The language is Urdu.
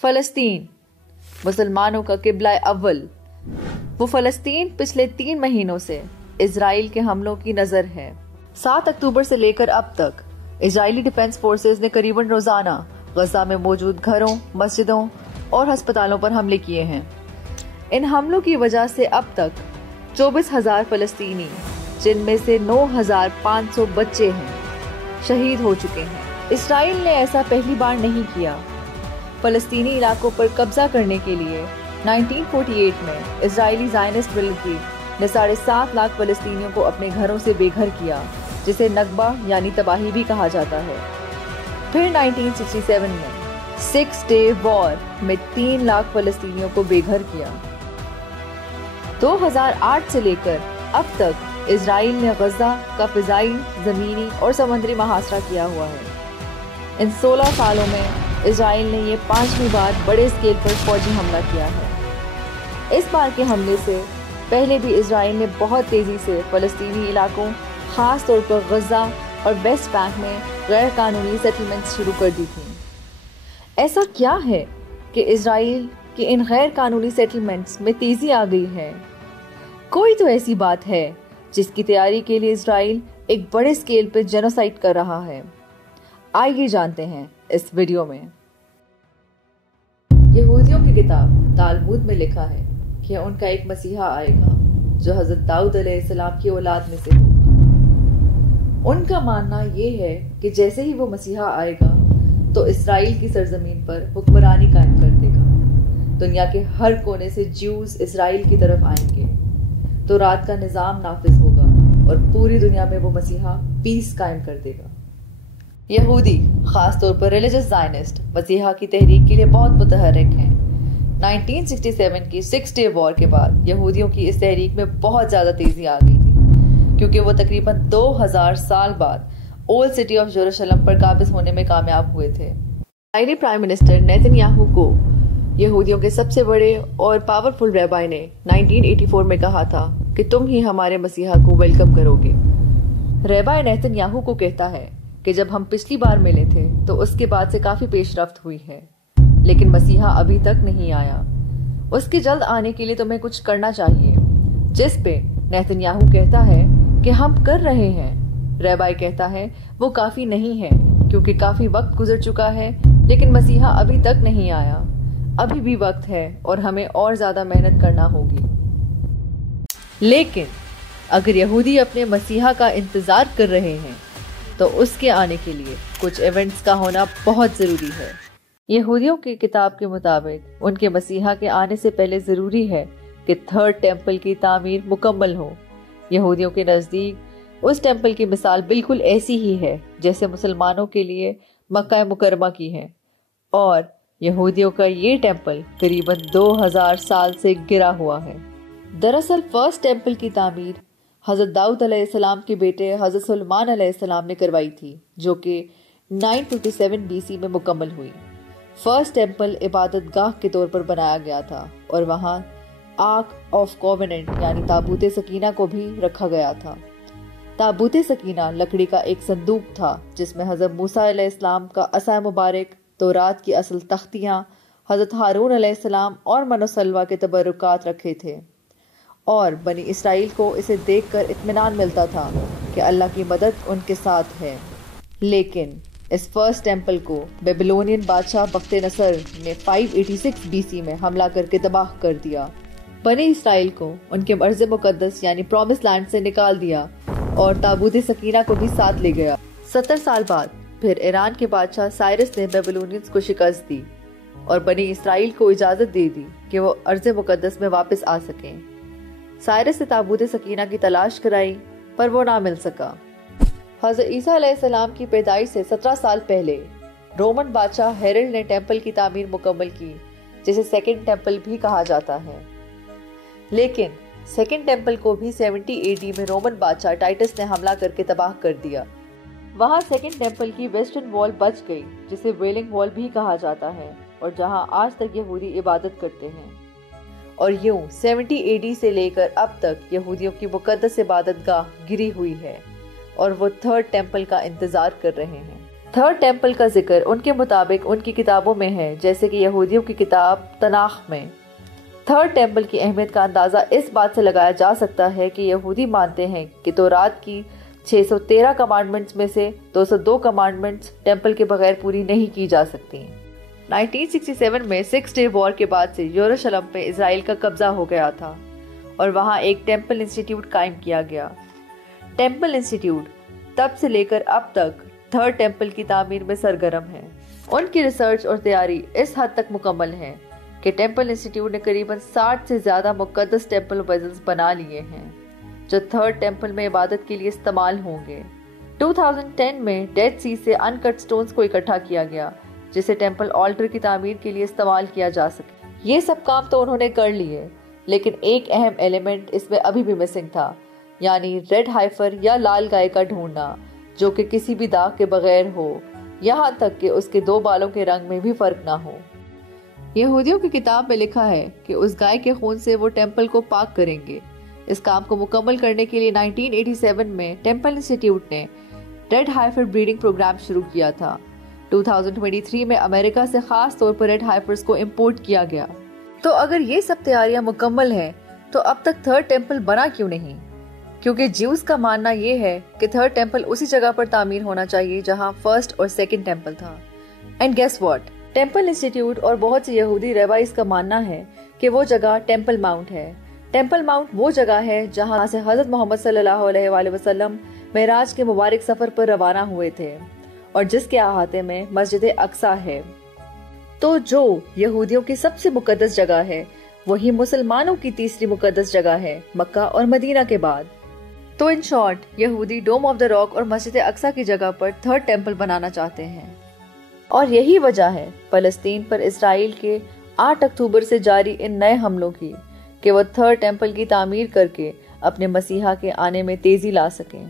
فلسطین مسلمانوں کا قبلہ اول۔ وہ فلسطین پچھلے 3 مہینوں سے اسرائیل کے حملوں کی نظر ہے۔ 7 اکتوبر سے لے کر اب تک اسرائیلی ڈیفنس فورسز نے قریباً روزانہ غزہ میں موجود گھروں، مسجدوں اور ہسپتالوں پر حملے کیے ہیں۔ ان حملوں کی وجہ سے اب تک 24,000 فلسطینی، جن میں سے 9,500 بچے ہیں، شہید ہو چکے ہیں۔ اسرائیل نے ایسا پہلی بار نہیں کیا۔ فلسطینی علاقوں پر قبضہ کرنے کے لیے 1948 میں اسرائیلی زائنسٹ ملٹری نے 7.5 لاکھ فلسطینیوں کو اپنے گھروں سے بے گھر کیا، جسے نکبہ یعنی تباہی بھی کہا جاتا ہے۔ پھر 1967 میں 6 ڈے وار میں 3 لاکھ فلسطینیوں کو بے گھر کیا۔ 2008 سے لے کر اب تک اسرائیل نے غزہ کا فضائی، زمینی اور سمندری محاصرہ کیا ہوا ہے۔ ان 16 سالوں میں اسرائیل نے یہ 5ویں بار بڑے اسکیل پر فوجی حملہ کیا ہے۔ اس بار کے حملے سے پہلے بھی اسرائیل نے بہت تیزی سے فلسطینی علاقوں، خاص طور پر غزہ اور ویسٹ بینک میں غیر قانونی سیٹلمنٹس شروع کر دی تھیں۔ ایسا کیا ہے کہ اسرائیل کے ان غیر قانونی سیٹلمنٹس میں تیزی آ گئی ہے؟ کوئی تو ایسی بات ہے جس کی تیاری کے لیے اسرائیل ایک بڑے اسکیل پہ جینوسائیڈ کر رہا ہے۔ آئیے جانتے ہیں اس ویڈیو میں۔ یہودیوں کی کتاب تالمود میں لکھا ہے کہ ان کا ایک مسیحا آئے گا جو حضرت داؤد علیہ السلام کی اولاد میں سے ہوگا۔ ان کا ماننا یہ ہے کہ جیسے ہی وہ مسیحا آئے گا تو اسرائیل کی سرزمین پر حکمرانی قائم کر دے گا۔ دنیا کے ہر کونے سے جیوز اسرائیل کی طرف آئیں گے تو رات کا نظام نافذ ہوگا اور پوری دنیا میں وہ مسیحا پیس قائم کر دے گا۔ یہودی، خاص طور پر ریلیجس زائنسٹ، مسیحا کی تحریک کے لیے بہت متحرک ہیں۔ 1967 کی 6 ڈے وار کے بعد یہودیوں کی اس تحریک میں بہت زیادہ تیزی آ گئی تھی، کیونکہ وہ تقریباً 2000 سال بعد اولڈ سٹی آف یروشلم پر قابض ہونے میں کامیاب ہوئے تھے۔ اسرائیلی پرائم منسٹر نیتن یاہو کو یہودیوں کے سب سے بڑے اور پاورفل ریبائی نے 1984 میں کہا تھا کہ تم ہی ہمارے مسیحا کو ویلکم کرو گے۔ ریبائی نیتن یاہو کو کہتا ہے کہ جب ہم پچھلی بار ملے تھے تو اس کے بعد سے کافی پیش رفت ہوئی ہے، لیکن مسیحا ابھی تک نہیں آیا۔ اس کے جلد آنے کے لیے تمہیں کچھ کرنا چاہیے، جس پہ نیتن یاہو کہتا ہے کہ ہم کر رہے ہیں۔ ریبائی کہتا ہے وہ کافی نہیں ہے کیونکہ کافی وقت گزر چکا ہے، لیکن مسیحا ابھی تک نہیں آیا۔ ابھی بھی وقت ہے اور ہمیں اور زیادہ محنت کرنا ہوگی۔ لیکن اگر یہودی اپنے مسیحا کا انتظار کر رہے ہیں تو اس کے آنے کے لیے کچھ ایونٹس کا ہونا بہت ضروری ہے۔ یہودیوں کی کتاب کے مطابق ان کے مسیحا کے آنے سے پہلے ضروری ہے کہ 3rd ٹیمپل کی تعمیر مکمل ہو۔ یہودیوں کے نزدیک اس ٹیمپل کی مثال بالکل ایسی ہی ہے جیسے مسلمانوں کے لیے مکہ مکرمہ کی ہے، اور یہودیوں کا یہ ٹیمپل قریباً 2000 سال سے گرا ہوا ہے۔ دراصل فرسٹ ٹیمپل کی تعمیر حضرت داؤد علیہ السلام کے بیٹے حضرت سلیمان علیہ السلام نے کروائی تھی، جو کہ 957 BC میں مکمل ہوئی۔ فرسٹ ٹیمپل عبادت گاہ کے طور پر بنایا گیا تھا اور وہاں آرک آف کووننٹ یعنی تابوت سکینہ کو بھی رکھا گیا تھا۔ تابوت سکینہ لکڑی کا ایک صندوق تھا جس میں حضرت موسیٰ علیہ السلام کا عصا مبارک، تورات کی اصل تختیاں، حضرت ہارون علیہ السلام اور من و سلوہ کے تبرکات رکھے تھے، اور بنی اسرائیل کو اسے دیکھ کر اطمینان ملتا تھا کہ اللہ کی مدد ان کے ساتھ ہے۔ لیکن اس فرسٹ ٹیمپل کو بیبلونین بادشاہ بخت نصر نے 586 BC میں حملہ کر کے تباہ کر دیا۔ بنی اسرائیل کو ان کے ارض مقدس یعنی پرومس لینڈ سے نکال دیا اور تابوت سکینہ کو بھی ساتھ لے گیا۔ 70 سال بعد پھر ایران کے بادشاہ سائرس نے بیبلونینز کو شکست دی اور بنی اسرائیل کو اجازت دے دی کہ وہ ارض مقدس میں واپس آ سکیں۔ سائرس نے تابوت سکینہ کی تلاش کرائی پر وہ نہ مل سکا۔ حضرت عیسیٰ علیہ السلام کی پیدائش سے 17 سال پہلے رومن بادشاہ ہیرلڈ نے ٹیمپل کی تعمیر مکمل کی، جسے سیکنڈ ٹیمپل بھی کہا جاتا ہے۔ لیکن سیکنڈ ٹیمپل کو بھی 70 AD میں رومن بادشاہ ٹائٹس نے حملہ کر کے تباہ کر دیا۔ وہاں سیکنڈ ٹیمپل کی ویسٹرن وال بچ گئی، جسے ویلنگ وال بھی کہا جاتا ہے، اور جہاں آج تک یہودی عبادت کرتے ہیں۔ اور یوں 70 AD سے لے کر اب تک یہودیوں کی مقدس عبادت گاہ گری ہوئی ہے اور وہ 3rd ٹیمپل کا انتظار کر رہے ہیں۔ تھرڈ ٹیمپل کا ذکر ان کے مطابق ان کی کتابوں میں ہے، جیسے کہ یہودیوں کی کتاب تناخ میں۔ تھرڈ ٹیمپل کی اہمیت کا اندازہ اس بات سے لگایا جا سکتا ہے کہ یہودی مانتے ہیں کہ تورات کی 613 کمانڈمنٹس میں سے 202 کمانڈمنٹس ٹیمپل کے بغیر پوری نہیں کی جا سکتی۔ 1967 میں 6 ڈے وار کے بعد سے یروشلم پہ اسرائیل کا قبضہ ہو گیا تھا اور وہاں ایک ٹیمپل انسٹیٹیوٹ قائم کیا گیا۔ ٹیمپل انسٹیٹیوٹ تب سے لے کر اب تک تھرڈ ٹیمپل کی تعمیر میں سرگرم ہے۔ ان کی ریسرچ اور تیاری اس حد تک مکمل ہے کہ ٹیمپل انسٹیٹیوٹ نے قریباً 60 سے زیادہ مقدس ٹیمپل ویزلز بنا لیے ہیں جو تھرڈ ٹیمپل میں عبادت کے لیے استعمال ہوں گے۔ 2010 میں ڈیڈ سی سے ان کٹ سٹونز کو اکٹھا کیا گیا جسے ٹیمپل آلٹر کی تعمیر کے لیے استعمال کیا جا سکے۔ یہ سب کام تو انہوں نے کر لیے، لیکن ایک اہم ایلیمنٹ اس میں ابھی بھی مسنگ تھا، یعنی ریڈ ہائفر یا لال گائے کا ڈھونڈنا جو کہ کسی بھی داغ کے بغیر ہو، یہاں تک کہ اس کے 2 بالوں کے رنگ میں بھی فرق نہ ہو۔ یہودیوں کی کتاب میں لکھا ہے کہ اس گائے کے خون سے وہ ٹیمپل کو پاک کریں گے۔ اس کام کو مکمل کرنے کے لیے 1987 میں ٹیمپل انسٹیٹیوٹ نے ریڈ ہائفر بریڈنگ پروگرام شروع کیا تھا۔ 2023 میں امریکہ سے خاص طور پر ریڈ ہائفرز کو امپورٹ کیا گیا۔ تو اگر یہ سب تیاریاں مکمل ہیں تو اب تک تھرڈ ٹیمپل بنا کیوں نہیں؟ کیونکہ جیوز کا ماننا یہ ہے کہ تھرڈ ٹیمپل اسی جگہ پر تعمیر ہونا چاہیے جہاں فرسٹ اور سیکنڈ ٹیمپل تھا۔ And guess what, temple institute اور بہت سے یہودی ریبائز کا ماننا ہے کہ وہ جگہ ٹیمپل ماؤنٹ ہے۔ ٹیمپل ماؤنٹ وہ جگہ ہے جہاں سے حضرت محمد صلی اللہ علیہ وآلہ وسلم معراج کے مبارک سفر پر روانہ ہوئے تھے اور جس کے احاطے میں مسجد اقصی ہے۔ تو جو یہودیوں کی سب سے مقدس جگہ ہے وہی مسلمانوں کی تیسری مقدس جگہ ہے مکہ اور مدینہ کے بعد۔ تو ان شارٹ یہودی ڈوم آف دا راک اور مسجد اقصی کی جگہ پر تھرڈ ٹیمپل بنانا چاہتے ہیں، اور یہی وجہ ہے فلسطین پر اسرائیل کے 8 اکتوبر سے جاری ان نئے حملوں کی کہ وہ تھرڈ ٹیمپل کی تعمیر کر کے اپنے مسیحا کے آنے میں تیزی لا سکیں۔